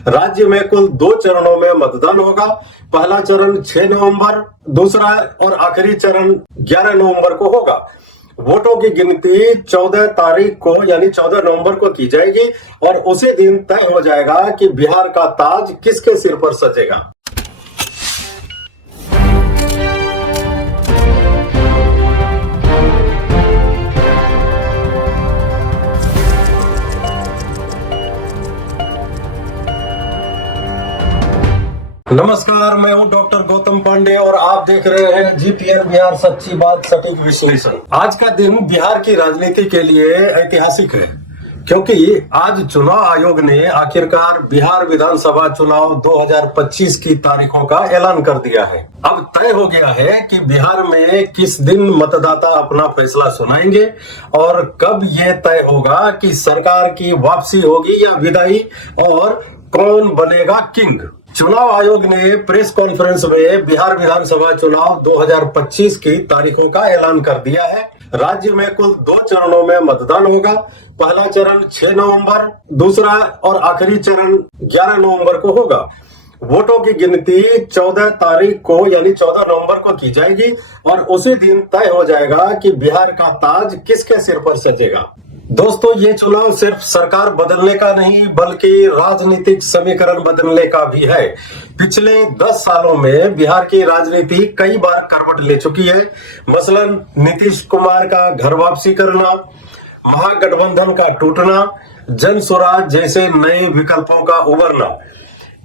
राज्य में कुल 2 चरणों में मतदान होगा। पहला चरण 6 नवंबर, दूसरा और आखिरी चरण 11 नवंबर को होगा। वोटों की गिनती 14 तारीख को यानी 14 नवंबर को की जाएगी और उसी दिन तय हो जाएगा कि बिहार का ताज किसके सिर पर सजेगा। नमस्कार, मैं हूं डॉक्टर गौतम पांडे और आप देख रहे हैं जीपीएन बिहार, सच्ची बात सटीक विश्लेषण। आज का दिन बिहार की राजनीति के लिए ऐतिहासिक है क्योंकि आज चुनाव आयोग ने आखिरकार बिहार विधानसभा चुनाव 2025 की तारीखों का ऐलान कर दिया है। अब तय हो गया है कि बिहार में किस दिन मतदाता अपना फैसला सुनाएंगे और कब यह तय होगा कि सरकार की वापसी होगी या विदाई और कौन बनेगा किंग। चुनाव आयोग ने प्रेस कॉन्फ्रेंस में बिहार विधानसभा चुनाव 2025 की तारीखों का ऐलान कर दिया है। राज्य में कुल 2 चरणों में मतदान होगा। पहला चरण 6 नवंबर, दूसरा और आखिरी चरण 11 नवंबर को होगा। वोटों की गिनती 14 तारीख को यानी 14 नवंबर को की जाएगी और उसी दिन तय हो जाएगा कि बिहार का ताज किसके सिर पर सजेगा। दोस्तों, ये चुनाव सिर्फ सरकार बदलने का नहीं बल्कि राजनीतिक समीकरण बदलने का भी है। पिछले 10 सालों में बिहार की राजनीति कई बार करवट ले चुकी है। मसलन नीतीश कुमार का घर वापसी करना, महागठबंधन का टूटना, जन स्वराज जैसे नए विकल्पों का उभरना,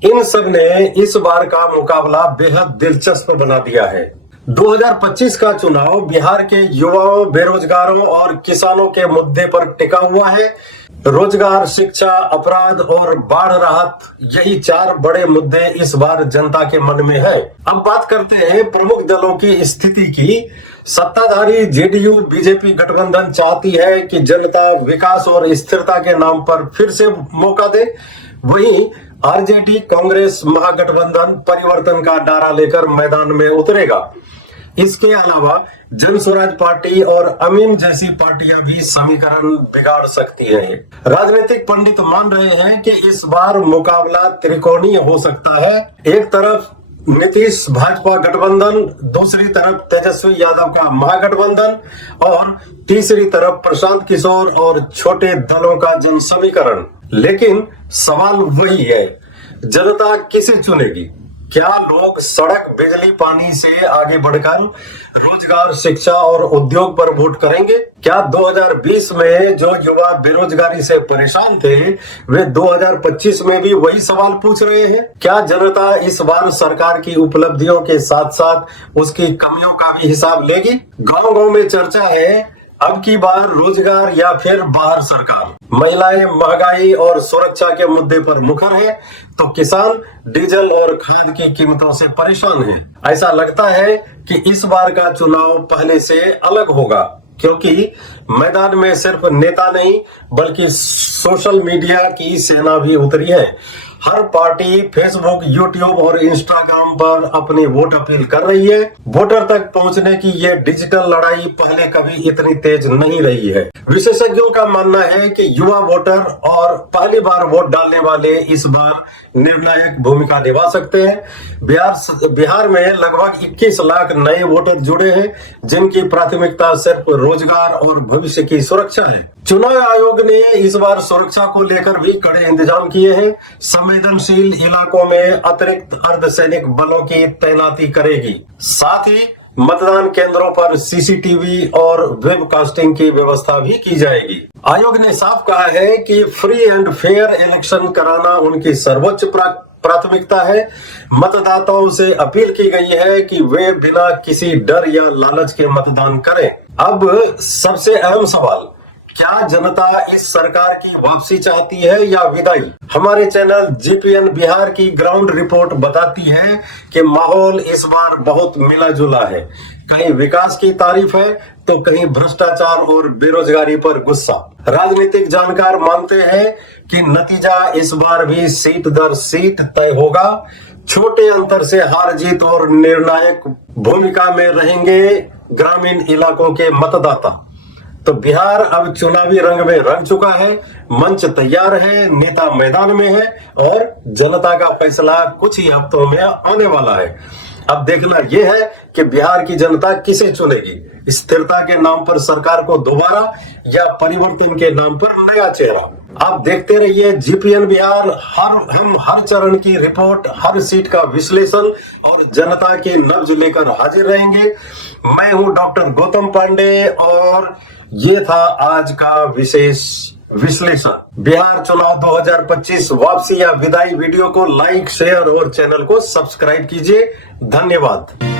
इन सब ने इस बार का मुकाबला बेहद दिलचस्प बना दिया है। 2025 का चुनाव बिहार के युवाओं, बेरोजगारों और किसानों के मुद्दे पर टिका हुआ है। रोजगार, शिक्षा, अपराध और बाढ़ राहत, यही 4 बड़े मुद्दे इस बार जनता के मन में है। अब बात करते हैं प्रमुख दलों की स्थिति की। सत्ताधारी जेडीयू बीजेपी गठबंधन चाहती है कि जनता विकास और स्थिरता के नाम पर फिर से मौका दे। वहीं आरजेडी, कांग्रेस महागठबंधन परिवर्तन का नारा लेकर मैदान में उतरेगा। इसके अलावा जन स्वराज पार्टी और अमीम जैसी पार्टियां भी समीकरण बिगाड़ सकती हैं। राजनीतिक पंडित मान रहे हैं कि इस बार मुकाबला त्रिकोणीय हो सकता है। एक तरफ नीतीश भाजपा गठबंधन, दूसरी तरफ तेजस्वी यादव का महागठबंधन और तीसरी तरफ प्रशांत किशोर और छोटे दलों का जन समीकरण। लेकिन सवाल वही है, जनता किसे चुनेगी? क्या लोग सड़क, बिजली, पानी से आगे बढ़कर रोजगार, शिक्षा और उद्योग पर वोट करेंगे? क्या 2020 में जो युवा बेरोजगारी से परेशान थे वे 2025 में भी वही सवाल पूछ रहे हैं? क्या जनता इस बार सरकार की उपलब्धियों के साथ साथ उसकी कमियों का भी हिसाब लेगी? गांव-गांव में चर्चा है अब की बार रोजगार या फिर बाहर सरकार। महिलाएं महंगाई और सुरक्षा के मुद्दे पर मुखर है तो किसान डीजल और खाद की कीमतों से परेशान हैं। ऐसा लगता है कि इस बार का चुनाव पहले से अलग होगा क्योंकि मैदान में सिर्फ नेता नहीं बल्कि सोशल मीडिया की सेना भी उतरी है। हर पार्टी फेसबुक, यूट्यूब और इंस्टाग्राम पर अपनी वोट अपील कर रही है। वोटर तक पहुंचने की ये डिजिटल लड़ाई पहले कभी इतनी तेज नहीं रही है। विशेषज्ञों का मानना है कि युवा वोटर और पहली बार वोट डालने वाले इस बार निर्णायक भूमिका निभा सकते हैं। बिहार में लगभग 21 लाख नए वोटर जुड़े हैं जिनकी प्राथमिकता सिर्फ रोजगार और भविष्य की सुरक्षा है। चुनाव आयोग ने इस बार सुरक्षा को लेकर भी कड़े इंतजाम किए हैं। संवेदनशील इलाकों में अतिरिक्त अर्धसैनिक बलों की तैनाती करेगी। साथ ही मतदान केंद्रों पर सीसीटीवी और वेबकास्टिंग की व्यवस्था भी की जाएगी। आयोग ने साफ कहा है कि फ्री एंड फेयर इलेक्शन कराना उनकी सर्वोच्च प्राथमिकता है। मतदाताओं से अपील की गई है कि वे बिना किसी डर या लालच के मतदान करें। अब सबसे अहम सवाल, क्या जनता इस सरकार की वापसी चाहती है या विदाई? हमारे चैनल जीपीएन बिहार की ग्राउंड रिपोर्ट बताती है कि माहौल इस बार बहुत मिला जुला है। कहीं विकास की तारीफ है तो कहीं भ्रष्टाचार और बेरोजगारी पर गुस्सा। राजनीतिक जानकार मानते हैं कि नतीजा इस बार भी सीट दर सीट तय होगा। छोटे अंतर से हार जीत और निर्णायक भूमिका में रहेंगे ग्रामीण इलाकों के मतदाता। तो बिहार अब चुनावी रंग में रंग चुका है, मंच तैयार है, नेता मैदान में है और जनता का फैसला कुछ ही हफ्तों में आने वाला है। अब देखना यह है कि बिहार की जनता किसे चुनेगी, स्थिरता के नाम पर सरकार को दोबारा या परिवर्तन के नाम पर नया चेहरा। आप देखते रहिए जीपीएन बिहार। हम हर चरण की रिपोर्ट, हर सीट का विश्लेषण और जनता के नब्ज लेकर हाजिर रहेंगे। मैं हूं डॉक्टर गौतम पांडे और ये था आज का विशेष विश्लेषण। बिहार चुनाव 2025 वापसी या विदाई वीडियो को लाइक, शेयर और चैनल को सब्सक्राइब कीजिए। धन्यवाद।